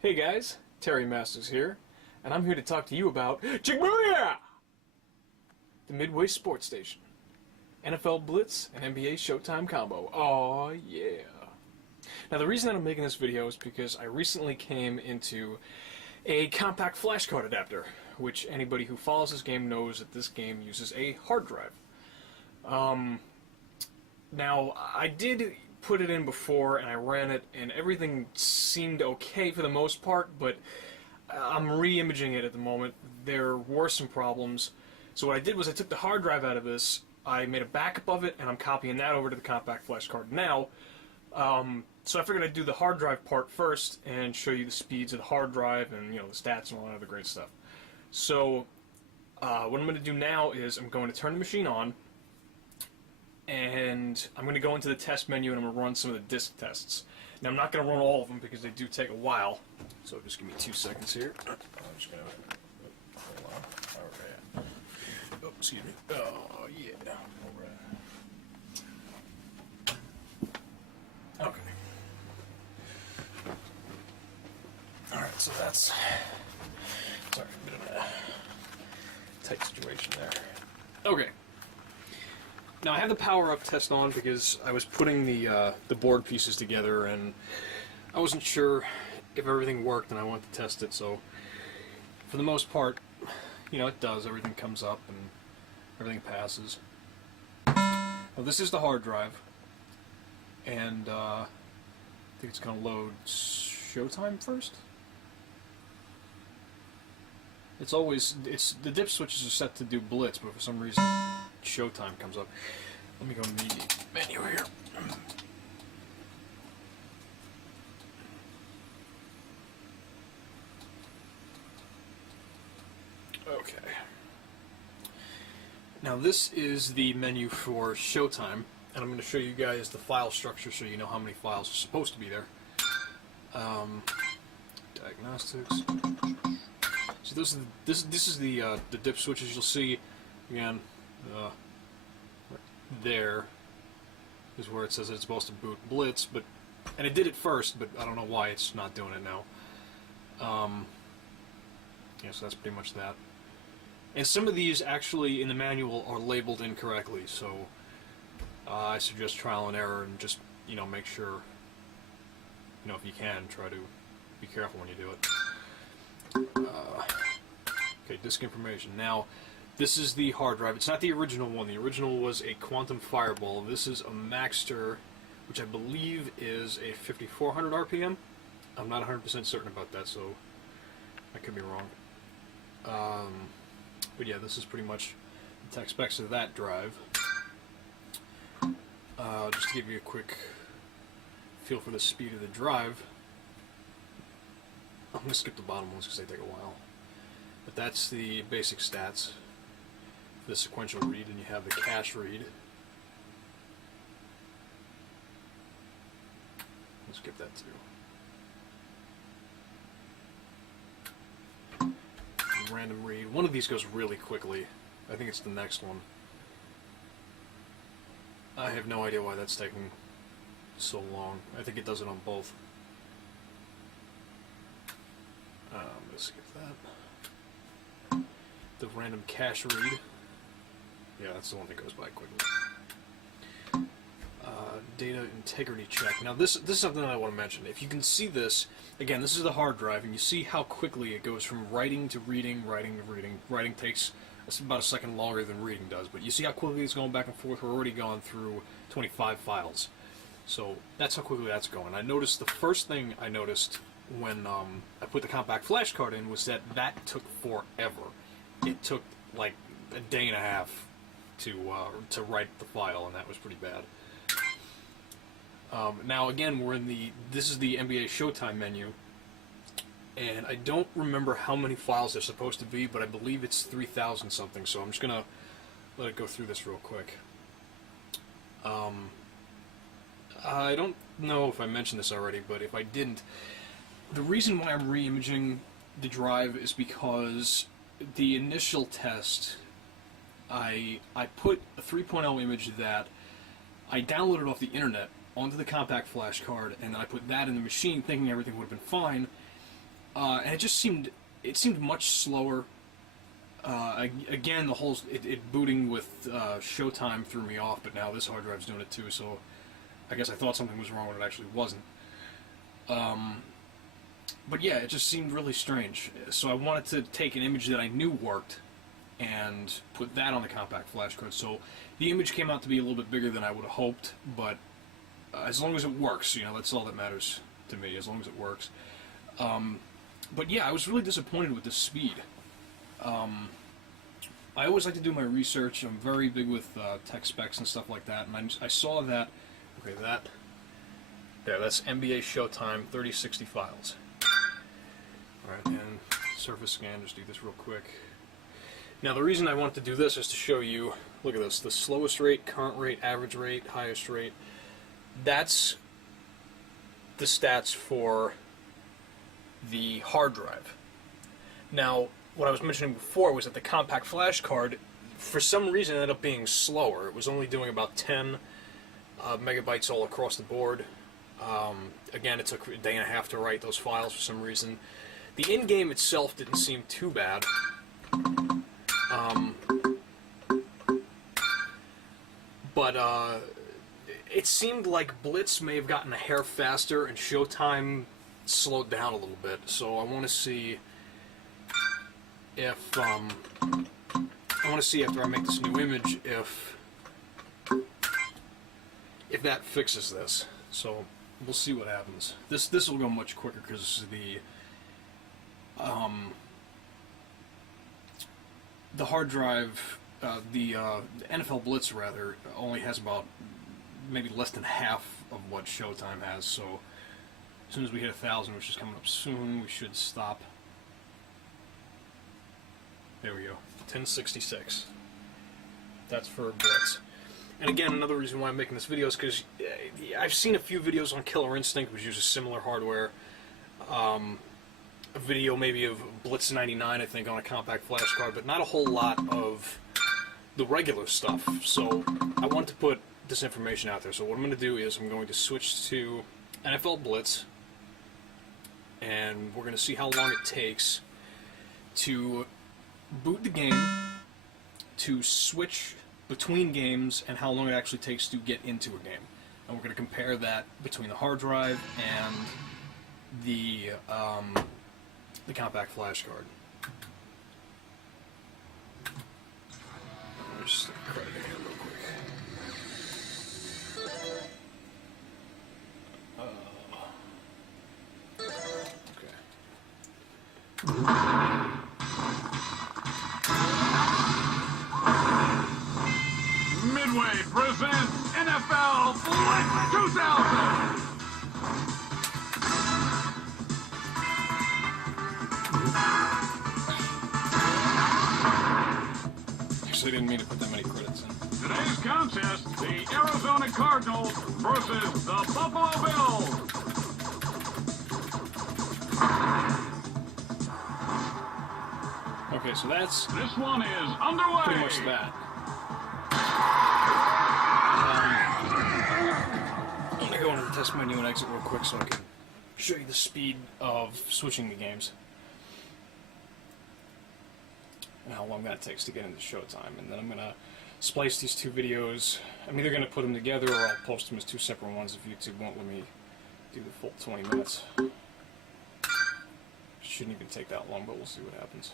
Hey guys, Terry Masters here, and I'm here to talk to you about Chigmuya! The Midway Sportstation, NFL Blitz and NBA Showtime combo. Oh yeah. Now the reason that I'm making this video is because I recently came into a compact flash card adapter, which anybody who follows this game knows that this game uses a hard drive. Now I did put it in before and I ran it and everything seemed okay for the most part, but I'm re-imaging it at the moment. There were some problems. So what I did was I took the hard drive out of this, I made a backup of it, and I'm copying that over to the compact flash card now. So I figured I'd do the hard drive part first and show you the speeds of the hard drive and the stats and all that other great stuff. So what I'm going to do now is I'm going to turn the machine on, and I'm going to go into the test menu and I'm going to run some of the disk tests. Now I'm not going to run all of them because they do take a while, so just give me 2 seconds here. I'm just going to... hold on. Alright. Oh, excuse me. Oh, yeah. Alright. Okay. Alright, so that's... sorry, a bit of a tight situation there. Okay. Now I have the power up test on because I was putting the board pieces together and I wasn't sure if everything worked and I wanted to test it, so for the most part, it does. Everything comes up and everything passes. Now this is the hard drive, and I think it's going to load Showtime first. The dip switches are set to do Blitz, but for some reason Showtime comes up. Let me go in the menu here. Okay. Now this is the menu for Showtime, and I'm going to show you guys the file structure so you know how many files are supposed to be there. Diagnostics. So this is the dip switches. You'll see again. Right there is where it says it's supposed to boot Blitz, and it did it first, but I don't know why it's not doing it now. Yeah, so that's pretty much that. And some of these actually in the manual are labeled incorrectly, so I suggest trial and error and just make sure if you can try to be careful when you do it. Okay, disk information. Now, this is the hard drive. It's not the original one. The original was a Quantum Fireball. This is a Maxter, which I believe is a 5400 RPM. I'm not 100% certain about that, so I could be wrong. But yeah, this is pretty much the tech specs of that drive. Just to give you a quick feel for the speed of the drive. I'm going to skip the bottom ones because they take a while. But that's the basic stats. The sequential read, and you have the cache read. We'll skip that too. And random read. One of these goes really quickly. I think it's the next one. I have no idea why that's taking so long. I think it does it on both. I'm going to skip that. The random cache read. Yeah, that's the one that goes by quickly. Data integrity check. Now this is something that I want to mention. If you can see this, again, this is the hard drive, and you see how quickly it goes from writing to reading, writing to reading. Writing takes about a second longer than reading does, but you see how quickly it's going back and forth. We're already gone through 25 files. So that's how quickly that's going. I noticed the first thing I noticed when I put the compact flash card in was that took forever. It took like a day and a half to write the file, and that was pretty bad. Now again, this is the NBA Showtime menu, and I don't remember how many files they're supposed to be, but I believe it's 3,000 something. So I'm just gonna let it go through this real quick. I don't know if I mentioned this already, but if I didn't, the reason why I'm re-imaging the drive is because the initial test, I put a 3.0 image that I downloaded off the internet onto the compact flash card, and then I put that in the machine thinking everything would have been fine, and it seemed much slower. Again, the whole it booting with Showtime threw me off, but now this hard drive's doing it too. So I guess I thought something was wrong when it actually wasn't. But yeah, it just seemed really strange. So I wanted to take an image that I knew worked and put that on the compact flash card. So the image came out to be a little bit bigger than I would have hoped, but as long as it works, you know, that's all that matters to me, as long as it works. But yeah, I was really disappointed with the speed. I always like to do my research. I'm very big with tech specs and stuff like that, and I saw that, okay, that's NBA Showtime 3060 files. Alright, and surface scan, just do this real quick. Now the reason I want to do this is to show you, look at this, the slowest rate, current rate, average rate, highest rate. That's the stats for the hard drive. Now, what I was mentioning before was that the compact flash card, for some reason, ended up being slower. It was only doing about 10 megabytes all across the board. Again, it took a day and a half to write those files for some reason. The in-game itself didn't seem too bad. But it seemed like Blitz may have gotten a hair faster and Showtime slowed down a little bit. So I want to see if after I make this new image if that fixes this. So we'll see what happens. This will go much quicker because the hard drive, the NFL Blitz rather, only has about maybe less than half of what Showtime has. So as soon as we hit 1,000, which is coming up soon, we should stop. There we go, 1066. That's for Blitz. And again, another reason why I'm making this video is because I've seen a few videos on Killer Instinct, which uses similar hardware. A video maybe of Blitz 99, I think, on a compact flash card, but not a whole lot of the regular stuff. So I want to put this information out there. So what I'm going to do is I'm going to switch to NFL Blitz, and we're going to see how long it takes to boot the game, to switch between games, and how long it actually takes to get into a game. And we're going to compare that between the hard drive and the compact flash card. Let me just credit it here real quick. Midway presents NFL Blitz 2000! Actually, I didn't mean to put that many credits in. Today's contest, the Arizona Cardinals versus the Buffalo Bills. Okay, so that's This one is underway. pretty much that. I'm going to go into the test menu and exit real quick so I can show you the speed of switching the games. And how long that takes to get into Showtime. And then I'm going to splice these two videos. I'm either going to put them together or I'll post them as two separate ones if YouTube won't let me do the full 20 minutes. Shouldn't even take that long, but we'll see what happens.